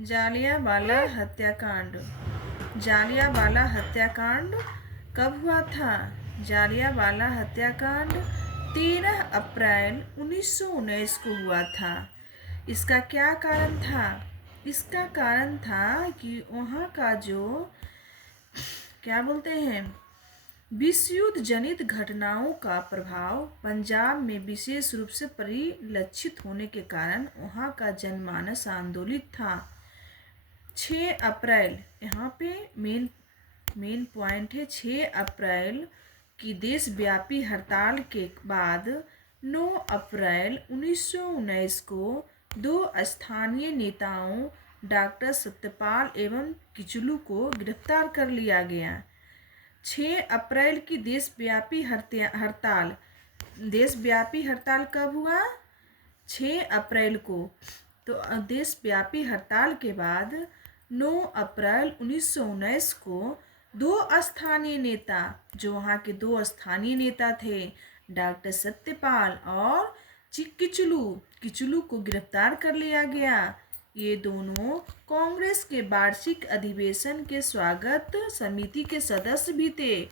जालियांवाला हत्याकांड। जालियांवाला हत्याकांड कब हुआ था? जालियांवाला हत्याकांड 13 अप्रैल 1919 को हुआ था। इसका क्या कारण था? इसका कारण था कि वहाँ का जो क्या बोलते हैं विश्व युद्ध जनित घटनाओं का प्रभाव पंजाब में विशेष रूप से परिलक्षित होने के कारण वहाँ का जनमानस आंदोलित था। 6 अप्रैल, यहाँ पे मेन पॉइंट है, 6 अप्रैल की देशव्यापी हड़ताल के बाद 9 अप्रैल 1919 को दो स्थानीय नेताओं डॉक्टर सत्यपाल एवं किचलू को गिरफ्तार कर लिया गया। 6 अप्रैल की देशव्यापी हड़ताल कब हुआ? 6 अप्रैल को। तो देशव्यापी हड़ताल के बाद 9 अप्रैल 1919 को दो स्थानीय नेता, जो वहाँ के दो स्थानीय नेता थे, डॉक्टर सत्यपाल और किचलू को गिरफ्तार कर लिया गया। ये दोनों कांग्रेस के वार्षिक अधिवेशन के स्वागत समिति के सदस्य भी थे।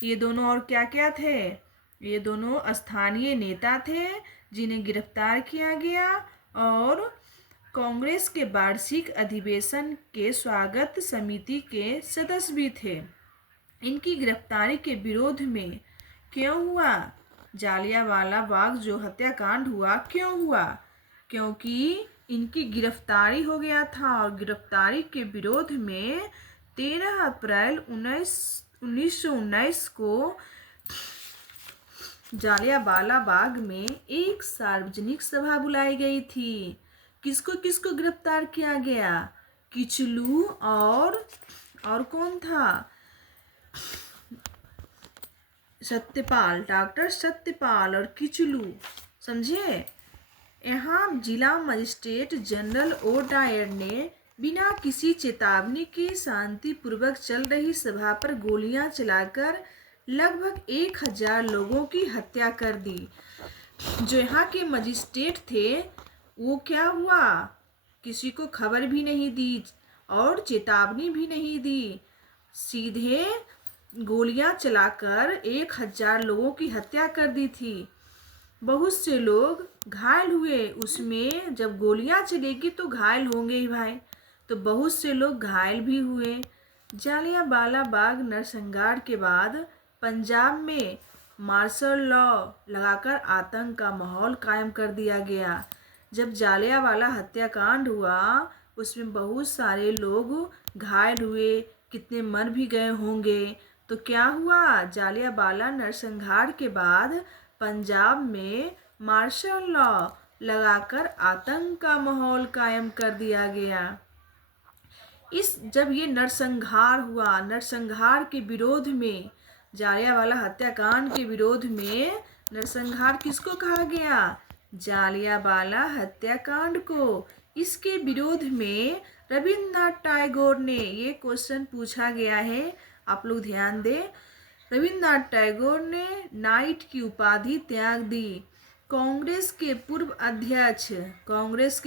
ये दोनों और क्या क्या थे? ये दोनों स्थानीय नेता थे जिन्हें गिरफ्तार किया गया और कांग्रेस के वार्षिक अधिवेशन के स्वागत समिति के सदस्य भी थे। इनकी गिरफ्तारी के विरोध में क्यों हुआ? जालियांवाला बाग जो हत्याकांड हुआ क्यों हुआ? क्योंकि इनकी गिरफ्तारी हो गया था और गिरफ्तारी के विरोध में 13 अप्रैल 1919 को जालियांवाला बाग में एक सार्वजनिक सभा बुलाई गई थी। किसको किसको गिरफ्तार किया गया? किचलू और कौन था? सत्यपाल, डॉक्टर सत्यपाल और किचलू। समझे? यहाँ जिला मजिस्ट्रेट जनरल ओडायर ने बिना किसी चेतावनी के शांतिपूर्वक चल रही सभा पर गोलियां चलाकर लगभग 1000 लोगों की हत्या कर दी। जो यहाँ के मजिस्ट्रेट थे वो क्या हुआ? किसी को खबर भी नहीं दी और चेतावनी भी नहीं दी, सीधे गोलियां चलाकर 1000 लोगों की हत्या कर दी थी। बहुत से लोग घायल हुए। उसमें जब गोलियां चलेगी तो घायल होंगे ही भाई, तो बहुत से लोग घायल भी हुए। जालियांवाला बाग नरसंहार के बाद पंजाब में मार्शल लॉ लगाकर आतंक का माहौल कायम कर दिया गया। जब जालियांवाला हत्याकांड हुआ उसमें बहुत सारे लोग घायल हुए, कितने मर भी गए होंगे। तो क्या हुआ? जालियांवाला नरसंहार के बाद पंजाब में मार्शल लॉ लगाकर आतंक का माहौल कायम कर दिया गया। जब ये नरसंहार हुआ, नरसंहार के विरोध में, जालियांवाला हत्याकांड के विरोध में नरसंहार किसको कहा गया? जालियांवाला हत्याकांड को। इसके विरोध में रविन्द्रनाथ टैगोर ने, ये क्वेश्चन पूछा गया है, आप लोग ध्यान दें, रविन्द्रनाथ टैगोर ने नाइट की उपाधि त्याग दी। कांग्रेस के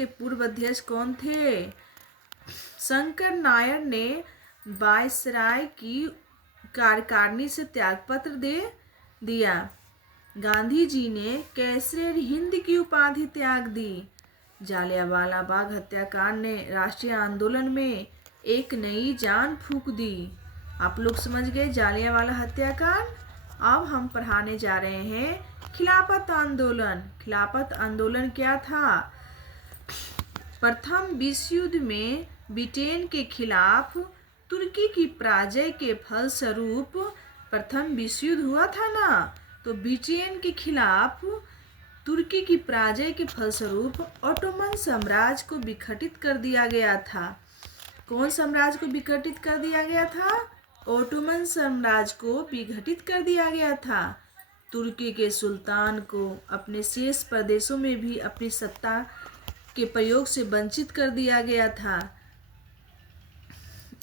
पूर्व अध्यक्ष कौन थे? शंकर नायर ने वायसराय की कार्यकारिणी से त्यागपत्र दे दिया। गांधी जी ने कैसर हिंद की उपाधि त्याग दी। जालियांवाला बाग हत्याकांड ने राष्ट्रीय आंदोलन में एक नई जान फूंक दी। आप लोग समझ गए जालियांवाला हत्याकांड। अब हम पढ़ाने जा रहे हैं खिलाफत आंदोलन। खिलाफत आंदोलन क्या था? प्रथम विश्व युद्ध में ब्रिटेन के खिलाफ तुर्की की पराजय के फलस्वरूप प्रथम विश्व युद्ध हुआ था ना, तो ब्रिटेन के खिलाफ तुर्की की पराजय के फलस्वरूप ऑटोमन साम्राज्य को विघटित कर दिया गया था। कौन साम्राज्य को विघटित कर दिया गया था? ऑटोमन साम्राज्य को विघटित कर दिया गया था। तुर्की के सुल्तान को अपने शेष प्रदेशों में भी अपनी सत्ता के प्रयोग से वंचित कर दिया गया था।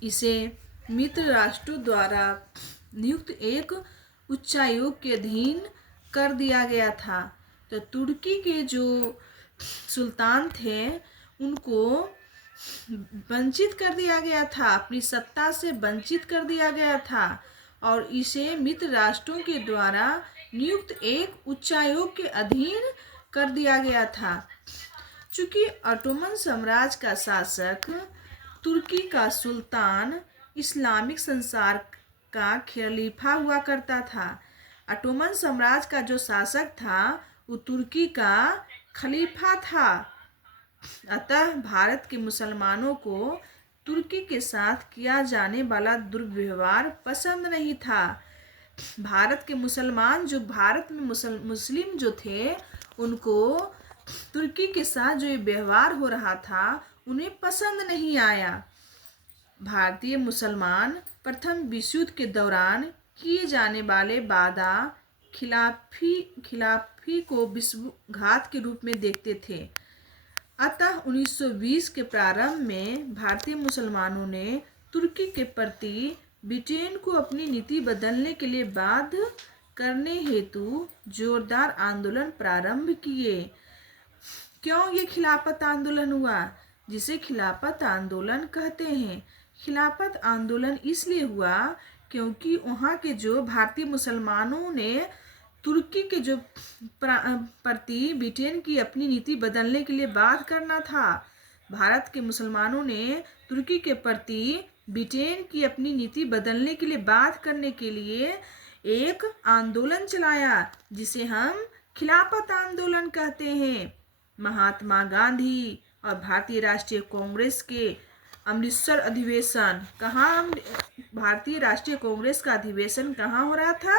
इसे मित्र राष्ट्रों द्वारा नियुक्त एक उच्चायोग के अधीन कर दिया गया था। तो तुर्की के जो सुल्तान थे उनको वंचित कर दिया गया था, अपनी सत्ता से वंचित कर दिया गया था और इसे मित्र राष्ट्रों के द्वारा नियुक्त एक उच्चायोग के अधीन कर दिया गया था। चूंकि ऑटोमन साम्राज्य का शासक तुर्की का सुल्तान इस्लामिक संसार का खलीफा हुआ करता था। ऑटोमन साम्राज्य का जो शासक था वो तुर्की का खलीफा था। अतः भारत के मुसलमानों को तुर्की के साथ किया जाने वाला दुर्व्यवहार पसंद नहीं था। भारत के मुसलमान जो भारत में मुस्लिम जो थे उनको तुर्की के साथ जो ये व्यवहार हो रहा था उन्हें पसंद नहीं आया। भारतीय मुसलमान प्रथम विश्व युद्ध के दौरान किए जाने वाले वादा खिलाफी को विश्वघात के रूप में देखते थे। अतः 1920 के प्रारंभ में भारतीय मुसलमानों ने तुर्की के प्रति ब्रिटेन को अपनी नीति बदलने के लिए बाध्य करने हेतु जोरदार आंदोलन प्रारंभ किए। क्यों ये खिलाफत आंदोलन हुआ, जिसे खिलाफत आंदोलन कहते हैं? खिलाफत आंदोलन इसलिए हुआ क्योंकि वहाँ के जो भारतीय मुसलमानों ने तुर्की के जो प्रति ब्रिटेन की अपनी नीति बदलने के लिए बात करना था। भारत के मुसलमानों ने तुर्की के प्रति ब्रिटेन की अपनी नीति बदलने के लिए बात करने के लिए एक आंदोलन चलाया जिसे हम खिलाफत आंदोलन कहते हैं। महात्मा गांधी और भारतीय राष्ट्रीय कांग्रेस के अमृतसर अधिवेशन भारतीय राष्ट्रीय कांग्रेस का अधिवेशन कहाँ हो रहा था?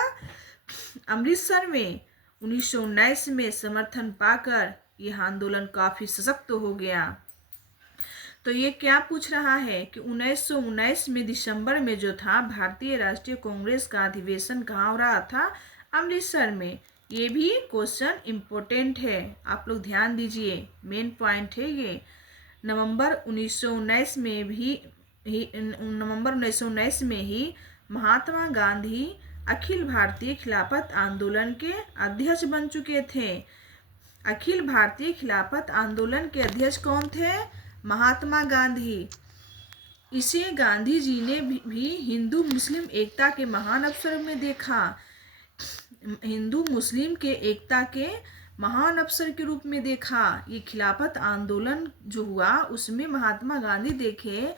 अमृतसर में। 1919 में समर्थन पाकर यह आंदोलन काफी सशक्त हो गया। तो ये क्या पूछ रहा है कि 1919 में दिसंबर में जो था भारतीय राष्ट्रीय कांग्रेस का अधिवेशन कहाँ हो रहा था? अमृतसर में। ये भी क्वेश्चन इम्पोर्टेंट है, आप लोग ध्यान दीजिए, मेन पॉइंट है ये। नवंबर 1919 में ही महात्मा गांधी अखिल भारतीय खिलाफत आंदोलन के अध्यक्ष बन चुके थे। अखिल भारतीय खिलाफत आंदोलन के अध्यक्ष कौन थे? महात्मा गांधी। इसे गांधी जी ने भी हिंदू मुस्लिम एकता के महान अवसर में देखा। हिंदू मुस्लिम के एकता के महान अवसर के रूप में देखा। ये खिलाफत आंदोलन जो हुआ उसमें महात्मा गांधी देखे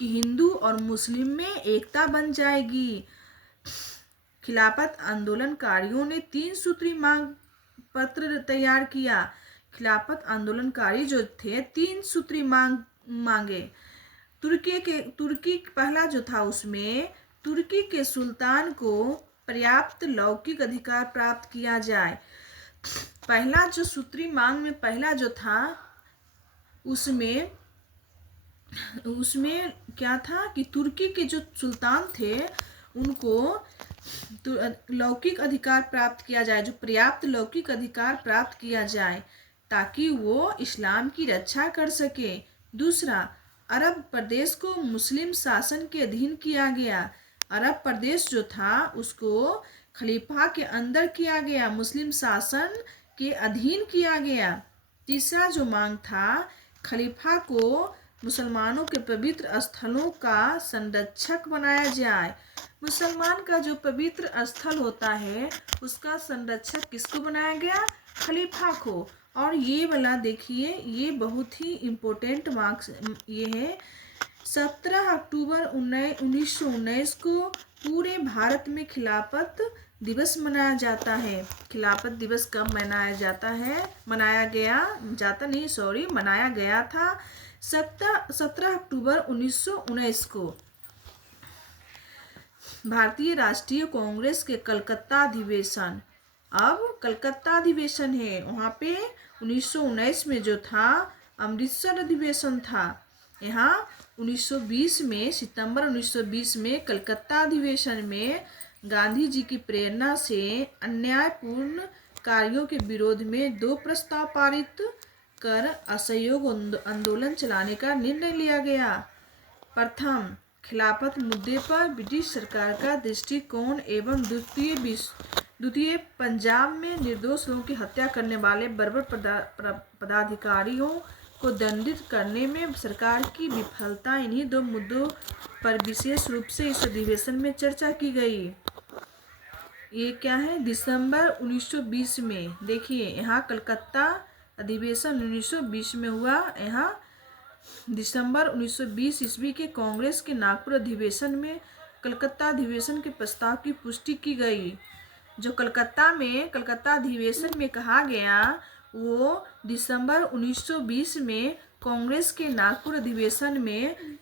कि हिंदू और मुस्लिम में एकता बन जाएगी। खिलाफत आंदोलनकारियों ने 3 सूत्री मांग पत्र तैयार किया। खिलाफत आंदोलनकारी जो थे 3 सूत्री मांगे। तुर्की पहला जो था उसमें तुर्की के सुल्तान को पर्याप्त लौकिक अधिकार प्राप्त किया जाए। पहला जो सूत्री मांग में पहला जो था उसमें क्या था कि तुर्की के जो सुल्तान थे उनको लौकिक अधिकार प्राप्त किया जाए, जो पर्याप्त लौकिक अधिकार प्राप्त किया जाए ताकि वो इस्लाम की रक्षा कर सके। दूसरा, अरब प्रदेश को मुस्लिम शासन के अधीन किया गया। अरब प्रदेश जो था उसको खलीफा के अंदर किया गया, मुस्लिम शासन के अधीन किया गया। तीसरा जो मांग था, खलीफा को मुसलमानों के पवित्र स्थलों का संरक्षक बनाया जाए। मुसलमान का जो पवित्र स्थल होता है उसका संरक्षक किसको बनाया गया? खलीफा को। और ये वाला देखिए, ये बहुत ही इम्पोर्टेंट मार्क्स ये है। 17 अक्टूबर 1919 को पूरे भारत में खिलाफत दिवस मनाया जाता है। खिलाफत दिवस कब मनाया जाता है? मनाया गया था 17 अक्टूबर 1919 को। भारतीय राष्ट्रीय कांग्रेस के कलकत्ता अधिवेशन। अब कलकत्ता अधिवेशन है, वहाँ पे 1919 में जो था अमृतसर अधिवेशन था। यहाँ 1920 में, सितंबर 1920 में कलकत्ता अधिवेशन में गांधी जी की प्रेरणा से अन्यायपूर्ण कार्यों के विरोध में 2 प्रस्ताव पारित कर असहयोग आंदोलन चलाने का निर्णय लिया गया। प्रथम, खिलाफत मुद्दे पर ब्रिटिश सरकार का दृष्टिकोण एवं द्वितीय, पंजाब में निर्दोष लोगों की हत्या करने वाले बर्बर पदाधिकारियों को दंडित करने में सरकार की विफलता, इन्हीं दो मुद्दों पर विशेष रूप से इस अधिवेशन में चर्चा की गई। ये क्या है, दिसंबर 1920 में। देखिए यहाँ कलकत्ता अधिवेशन 1920 में हुआ। यहाँ दिसंबर 1920 ईस्वी के कांग्रेस के नागपुर अधिवेशन में कलकत्ता अधिवेशन के प्रस्ताव की पुष्टि की गई। जो कलकत्ता अधिवेशन में कहा गया वो दिसंबर 1920 में कांग्रेस के नागपुर अधिवेशन में